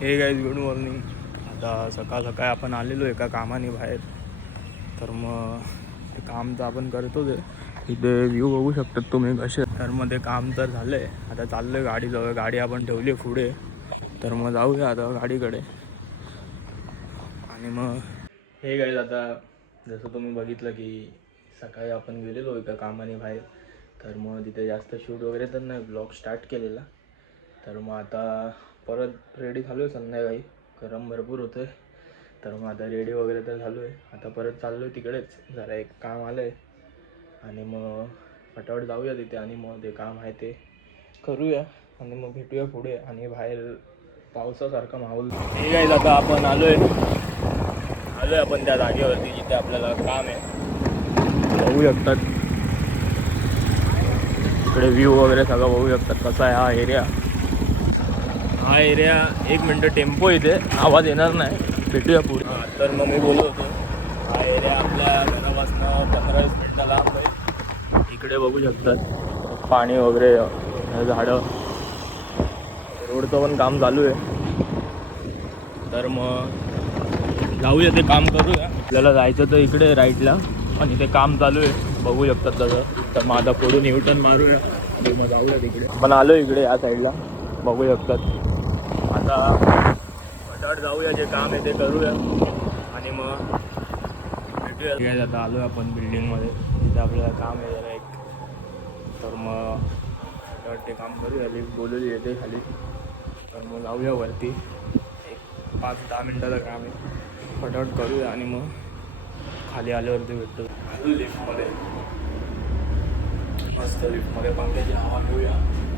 हे guys good morning. आता सकाळ सकाळी आपण आलेलो एका कामाने बाहेर. तर मग ते काम तर आपण करतोच आहे. इथे व्ह्यू बघू शकतात तुम्ही कसे. तर मग ते काम तर झालं आहे. आता चाललो आहे गाडीजवळ. गाडी आपण ठेवली आहे पुढे. तर मग जाऊया आता गाडीकडे. आणि मग हे गाईज आता जसं तुम्ही बघितलं की सकाळी आपण गेलेलो एका कामाने बाहेर. तर मग तिथे जास्त शूट वगैरे तर नाही, ब्लॉग स्टार्ट केलेला. तर मग आता परत रेडी झालो आहे. संध्याकाळी गरम भरपूर होतं आहे. तर मग आता रेडी वगैरे तर झालो आहे. आता परत चाललो आहे तिकडेच. जरा एक काम आलं आहे आणि मग फटाफट जाऊया तिथे आणि मग ते काम आहे ते करूया आणि मग भेटूया पुढे. आणि बाहेर पावसासारखा माहोल. हे काय आता आपण आलो आहे आपण त्या जागेवरती जिथे आपल्याला काम आहे. बघू शकतात इकडे व्ह्यू वगैरे सगळं बघू शकतात कसा आहे हा एरिया. 1 मिनटं टेम्पो इथे आवाज येणार नाही, भेटूया पुढे. तर मग मी बोलत होतो हा एरिया आपल्या घरापासून 15-20 मिनटं लांब आहे. इकडे बघू शकतात पाणी वगैरे, झाडं, रोडचं पण काम चालू आहे. तर मग जाऊया ते काम करूया. आपल्याला जायचं तर इकडे राईटला आणि ते काम चालू आहे बघू शकतात तसं. तर मग आता पुढून U-टर्न मारूया आणि मग जाऊया तिकडे. आपण आलो इकडे या साईडला बघू शकतात. आता फटाफट जाऊया, जे काम आहे ते करूया आणि मग भेटूया. ठीक आहे, आता आलो आहे आपण बिल्डिंगमध्ये तिथे आपल्याला काम आहे जरा एक. तर मग फटाफट ते काम करूया. लिफ्ट बोलवली येते खाली. तर मग जाऊया वरती. एक 5-10 मिनटाचं काम आहे, फटाफट करूया आणि मग खाली आल्यावरती भेटतो. आलो लिफ्टमध्ये. मस्त लिफ्टमध्ये पंख्याची हवा घेऊया,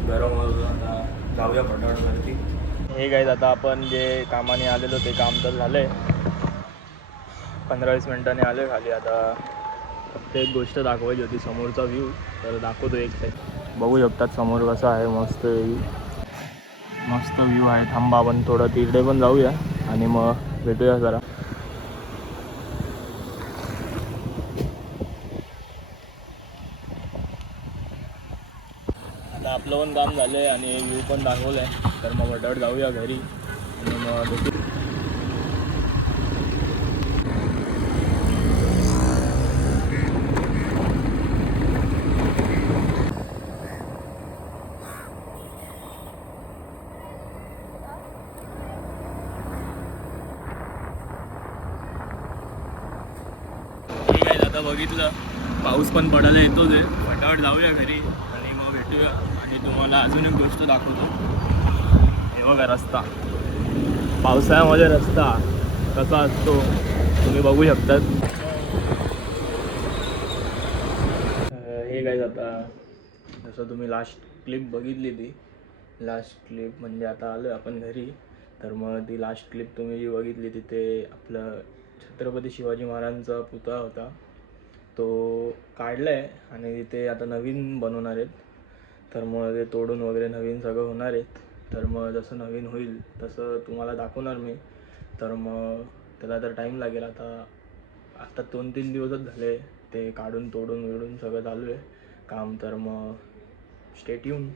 गरम होतं. आता जाऊया फटाफट वरती. हे गाईज आता आपण जे कामाने आलेलो ते काम तर झालं आहे. 15-20 मिनटांनी आलो आहे खाली. आता फक्त एक गोष्ट दाखवायची होती, समोरचा व्ह्यू. तर दाखवतो एक साईड. बघू शकतात समोर कसा आहे, मस्त व्ह्यू. मस्त व्ह्यू आहे. थांबा आपण थोडं तिकडे पण जाऊया आणि मग भेटूया जरा. आता आपलं पण काम झालं आहे आणि व्ह्यू पण दाखवलं आहे. तर मग फटाफट जाऊया घरी आणि मग भेटू. ठीक आहे, आता बघितलं पाऊस पण पडायला येतोच आहे. फटाफट जाऊया घरी आणि मग भेटूया. आणि तुम्हाला अजून एक गोष्ट दाखवतो. हे बघा रस्ता. पावसाळ्यामध्ये रस्ता कसा असतो तुम्ही बघू शकतात. हे काय आता जसं तुम्ही लास्ट क्लिप बघितली, ती लास्ट क्लिप म्हणजे आता आलो आपण घरी. तर मग ती लास्ट क्लिप तुम्ही जी बघितली तिथे आपलं छत्रपती शिवाजी महाराजांचा पुतळा होता, तो काढला आहे आणि तिथे आता नवीन बनवणार आहेत. तर मग ते तोडून वगैरे नवीन सगळं होणार आहेत. तर मग जसं नवीन होईल तसं तुम्हाला दाखवणार मी. तर मग त्याला तर टाईम लागेल. आता 2-3 दिवसच झाले ते काढून तोडून सगळं चालू आहे काम. तर मग स्टे ट्यून.